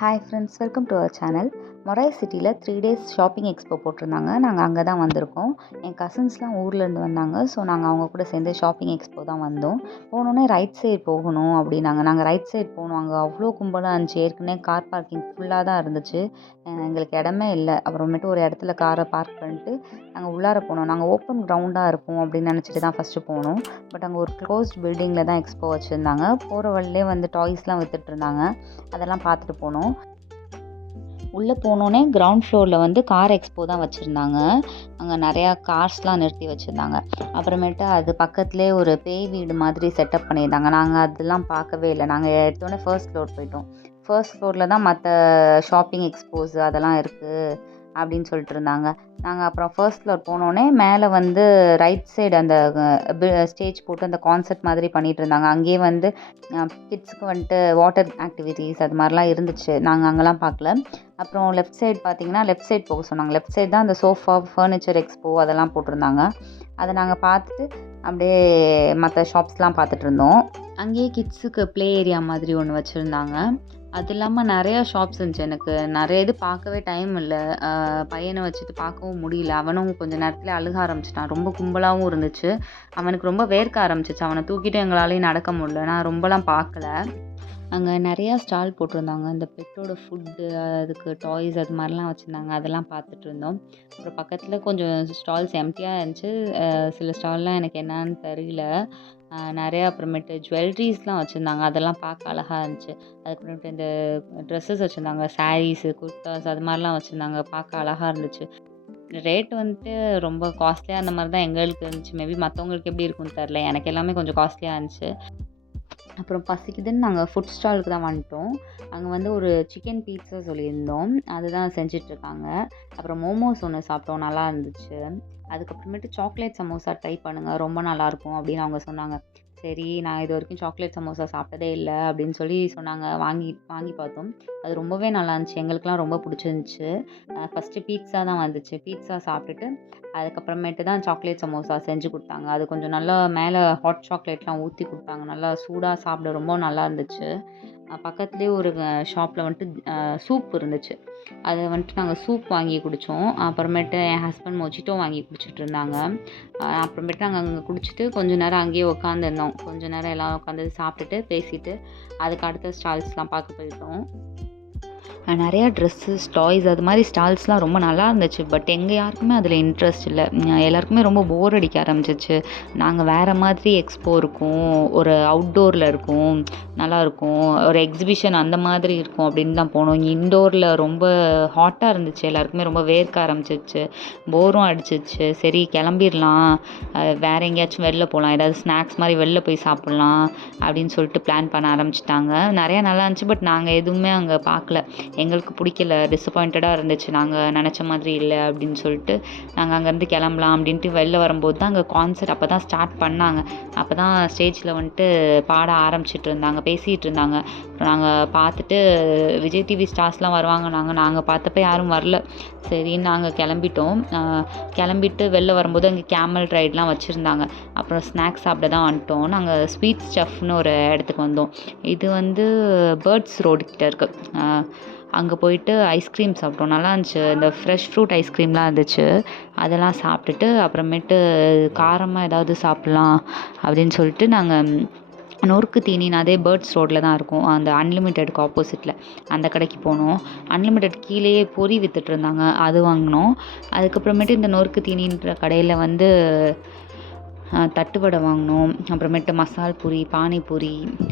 Hi friends, welcome to our channel. மொராய் சிட்டியில் 3 days shopping expo போட்டிருந்தாங்க. நாங்கள் அங்கே தான் வந்திருக்கோம். என் கசின்ஸ்லாம் ஊர்லேருந்து வந்தாங்க. ஸோ நாங்கள் அவங்க கூட சேர்ந்து ஷாப்பிங் எக்ஸ்போ தான் வந்தோம். போனோடனே ரைட் சைடு போகணும் அப்படின்னாங்க. நாங்கள் ரைட் சைடு போனோம். அங்கே அவ்வளோ கும்பலாக இருந்துச்சு. ஏற்கனவே கார் பார்க்கிங் ஃபுல்லாக தான் இருந்துச்சு. எங்களுக்கு இடமே இல்லை. அப்புறமேட்டு ஒரு இடத்துல காரை பார்க் பண்ணிட்டு நாங்கள் உள்ளார போனோம். நாங்கள் ஓப்பன் கிரவுண்டாக இருக்கும் அப்படின்னு நினச்சிட்டு தான் ஃபஸ்ட்டு போனோம். பட் அங்கே ஒரு க்ளோஸ்ட் பில்டிங்கில் தான் எக்ஸ்போ வச்சுருந்தாங்க. போகிற வழியிலே வந்து டாய்ஸ்லாம் விற்றுட்டு இருந்தாங்க. அதெல்லாம் பார்த்துட்டு போனோம். உள்ளே போனோடனே கிரவுண்ட் ஃப்ளோரில் வந்து கார் எக்ஸ்போ தான் வச்சுருந்தாங்க. அங்கே நிறையா கார்ஸ்லாம் நிறுத்தி வச்சுருந்தாங்க. அப்புறமேட்டு அது பக்கத்துலேயே ஒரு பேய் வீடு மாதிரி செட்டப் பண்ணியிருந்தாங்க. நாங்கள் அதெல்லாம் பார்க்கவே இல்லை. நாங்கள் எடுத்தோடனே ஃபர்ஸ்ட் ஃப்ளோர் போயிட்டோம். ஃபர்ஸ்ட் ஃப்ளோரில் தான் மற்ற ஷாப்பிங் எக்ஸ்போஸ் அதெல்லாம் இருக்குது அப்படின்னு சொல்லிட்டு இருந்தாங்க. நாங்கள் அப்புறம் ஃபர்ஸ்ட் ஃப்ளோர் போனோடனே மேலே வந்து ரைட் சைடு அந்த ஸ்டேஜ் போட்டு அந்த கான்சர்ட் மாதிரி பண்ணிகிட்டு இருந்தாங்க. அங்கேயே வந்து கிட்ஸுக்கு வந்துட்டு வாட்டர் ஆக்டிவிட்டீஸ் அது மாதிரிலாம் இருந்துச்சு. நாங்கள் அங்கெல்லாம் பார்க்கல. அப்புறம் லெஃப்ட் சைடு பார்த்தீங்கன்னா லெஃப்ட் சைடு போக சொன்னாங்க. லெஃப்ட் சைடு தான் அந்த சோஃபா ஃபர்னிச்சர் எக்ஸ்போ அதெல்லாம் போட்டிருந்தாங்க. அதை நாங்கள் பார்த்துட்டு அப்படியே மற்ற ஷாப்ஸ்லாம் பார்த்துட்டு இருந்தோம். அங்கேயே கிட்ஸுக்கு ப்ளே ஏரியா மாதிரி ஒன்று வச்சுருந்தாங்க. அது இல்லாமல் நிறையா ஷாப்ஸ் இருந்துச்சு. எனக்கு நிறைய இது பார்க்கவே டைம் இல்லை. பையனை வச்சுட்டு பார்க்கவும் முடியல. அவனும் கொஞ்சம் நேரத்தில் அழுக ஆரம்பிச்சிட்டான். ரொம்ப கும்பலாகவும் இருந்துச்சு. அவனுக்கு ரொம்ப வேர்க்க ஆரம்பிச்சிச்சு. அவனை தூக்கிட்டு எங்களாலேயும் நடக்க முடியல. நான் ரொம்பலாம் பார்க்கல. அங்கே நிறையா ஸ்டால் போட்டிருந்தாங்க. இந்த பெட்டோட ஃபுட்டு, அதுக்கு டாய்ஸ் அது மாதிரிலாம் வச்சுருந்தாங்க. அதெல்லாம் பார்த்துட்டு இருந்தோம். அப்புறம் பக்கத்தில் கொஞ்சம் ஸ்டால்ஸ் எம்டியாக இருந்துச்சு. சில ஸ்டால்லாம் எனக்கு என்னன்னு தெரியல. நிறையா அப்புறமேட்டு ஜுவல்லரிஸ்லாம் வச்சுருந்தாங்க. அதெல்லாம் பார்க்க அழகாக இருந்துச்சு. அதுக்கப்புறமேட்டு இந்த ட்ரெஸ்ஸஸ் வச்சுருந்தாங்க. சாரீஸு, குர்தாஸ் அது மாதிரிலாம் வச்சுருந்தாங்க. பார்க்க அழகாக இருந்துச்சு. ரேட் வந்துட்டு ரொம்ப காஸ்ட்லியாக அந்த மாதிரி தான் எங்களுக்கு இருந்துச்சு. மேபி மற்றவங்களுக்கு எப்படி இருக்குன்னு தெரில. எனக்கு எல்லாமே கொஞ்சம் காஸ்ட்லியாக இருந்துச்சு. அப்புறம் பசிக்குதுன்னு நாங்கள் ஃபுட் ஸ்டாலுக்கு தான் வந்துட்டோம். அங்கே வந்து ஒரு சிக்கன் பீட்ஸா சொல்லியிருந்தோம். அதுதான் செஞ்சிட்ருக்காங்க. அப்புறம் மோமோஸ் ஒன்று சாப்பிட்டோம். நல்லா இருந்துச்சு. அதுக்கப்புறமேட்டு சாக்லேட் சமோசா ட்ரை பண்ணுங்கள், ரொம்ப நல்லாயிருக்கும் அப்படின்னு அவங்க சொன்னாங்க. சரி, நான் இது வரைக்கும் சாக்லேட் சமோசா சாப்பிட்டதே இல்லை அப்படின்னு சொல்லி சொன்னாங்க. வாங்கி பார்த்தோம். அது ரொம்பவே நல்லா இருந்துச்சு. எங்களுக்கெலாம் ரொம்ப பிடிச்சிருந்துச்சி. ஃபஸ்ட்டு பீட்ஸா தான் வந்துச்சு. பீட்ஸா சாப்பிட்டுட்டு அதுக்கப்புறமேட்டு தான் சாக்லேட் சமோசா செஞ்சு கொடுத்தாங்க. அது கொஞ்சம் நல்லா மேலே ஹாட் சாக்லேட்லாம் ஊற்றி கொடுத்தாங்க. நல்லா சூடாக சாப்பிட ரொம்ப நல்லா இருந்துச்சு. பக்கத்துலேயே ஒரு ஷாப்பில் வந்துட்டு சூப் இருந்துச்சு. அதை வந்துட்டு நாங்கள் சூப் வாங்கி குடித்தோம். அப்புறமேட்டு என் ஹஸ்பண்ட் மொஜிட்டோ வாங்கி குடிச்சிட்டு இருந்தாங்க. அப்புறமேட்டு நாங்கள் அங்கே குடிச்சிட்டு கொஞ்சம் நேரம் அங்கேயே உட்காந்துருந்தோம். கொஞ்சம் நேரம் எல்லாம் உட்காந்து சாப்பிட்டுட்டு பேசிட்டு அதுக்கு அடுத்த ஸ்டால்ஸ்லாம் பார்க்க போயிட்டோம். நிறையா ட்ரெஸ்ஸஸ், டாய்ஸ் அது மாதிரி ஸ்டால்ஸ்லாம் ரொம்ப நல்லா இருந்துச்சு. பட் எங்கள் யாருக்குமே அதில் இன்ட்ரெஸ்ட் இல்லை. எல்லாருக்குமே ரொம்ப போர் அடிக்க ஆரம்பிச்சிச்சு. நாங்கள் வேறு மாதிரி எக்ஸ்போ இருக்கும், ஒரு அவுட்டோரில் இருக்கும், நல்லாயிருக்கும், ஒரு எக்ஸிபிஷன் அந்த மாதிரி இருக்கும் அப்படின்னு தான் போனோம். இங்கே இன்டோரில் ரொம்ப ஹாட்டாக இருந்துச்சு. எல்லாருக்குமே ரொம்ப வேர்க்க ஆரம்பிச்சிச்சு. போரும் அடிச்சிச்சு. சரி கிளம்பிடலாம், வேறு எங்கேயாச்சும் வெளில போகலாம், ஏதாவது ஸ்நாக்ஸ் மாதிரி வெளில போய் சாப்பிட்லாம் அப்படின்னு சொல்லிட்டு பிளான் பண்ண ஆரம்பிச்சிட்டாங்க. நிறையா நல்லா இருந்துச்சு. பட் நாங்கள் எதுவுமே அங்கே பார்க்கல. எங்களுக்கு பிடிக்கல. டிஸப்பாயிண்டடாக இருந்துச்சு. நாங்கள் நினச்ச மாதிரி இல்லை அப்படின்னு சொல்லிட்டு நாங்கள் அங்கேருந்து கிளம்பலாம் அப்படின்ட்டு வெளில வரும்போது தான் அங்கே கான்சர்ட் அப்போ தான் ஸ்டார்ட் பண்ணாங்க. அப்போ தான் ஸ்டேஜில் வந்துட்டு பாட ஆரம்பிச்சிட்டு இருந்தாங்க, பேசிகிட்டு இருந்தாங்க. அப்புறம் நாங்கள் பார்த்துட்டு விஜய் டிவி ஸ்டார்ஸ்லாம் வருவாங்க. நாங்கள் பார்த்தப்ப யாரும் வரல. சரின்னு நாங்கள் கிளம்பிட்டோம். கிளம்பிட்டு வெளில வரும்போது அங்கே கேமல் ரைட்லாம் வச்சுருந்தாங்க. அப்புறம் ஸ்நாக்ஸ் சாப்பிட தான் வந்துட்டோம். நாங்கள் ஸ்வீட் ஸ்டஃப்னு ஒரு இடத்துக்கு வந்தோம். இது வந்து பேர்ட்ஸ் ரோடு கிட்ட இருக்குது. அங்கே போயிட்டு ஐஸ்கிரீம் சாப்பிட்டோம். நல்லா இருந்துச்சு. இந்த ஃப்ரெஷ் ஃப்ரூட் ஐஸ்கிரீம்லாம் இருந்துச்சு. அதெல்லாம் சாப்பிட்டுட்டு அப்புறமேட்டு காரமாக ஏதாவது சாப்பிட்லாம் அப்படின்னு சொல்லிட்டு நாங்கள் நொறுக்கு தீனின்னு அதே பேர்ட்ஸ் ரோட்டில் தான் இருக்கும், அந்த அன்லிமிட்டெடுக்கு ஆப்போசிட்டில் அந்த கடைக்கு போனோம். அன்லிமிட்டெட் கீழேயே பொரி விற்றுட்டு இருந்தாங்க. அது வாங்கினோம். அதுக்கப்புறமேட்டு இந்த நொறுக்கு தீனின்ற கடையில் வந்து தட்டுவடை வாங்கினோம். அப்புறமேட்டு மசால் பூரி, பானிபூரி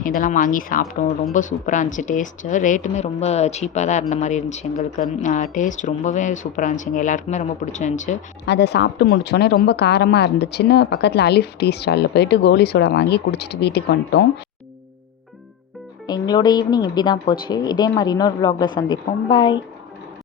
இதெல்லாம் வாங்கி சாப்பிட்டோம். ரொம்ப சூப்பராக இருந்துச்சு டேஸ்ட்டு. ரேட்டுமே ரொம்ப சீப்பாக தான் இருந்த மாதிரி இருந்துச்சு எங்களுக்கு. டேஸ்ட் ரொம்பவே சூப்பராக இருந்துச்சு. எங்கள் எல்லாருக்குமே ரொம்ப பிடிச்சிருந்துச்சி. அதை சாப்பிட்டு முடித்தோடனே ரொம்ப காரமாக இருந்துச்சுன்னு பக்கத்தில் அலிஃப் டீ ஸ்டாலில் போயிட்டு கோலி சோடா வாங்கி குடிச்சிட்டு வீட்டுக்கு வந்துட்டோம். எங்களோட ஈவினிங் இப்படி தான் போச்சு. இதே மாதிரி இன்னொரு vlogல சந்திப்போம். பாய்.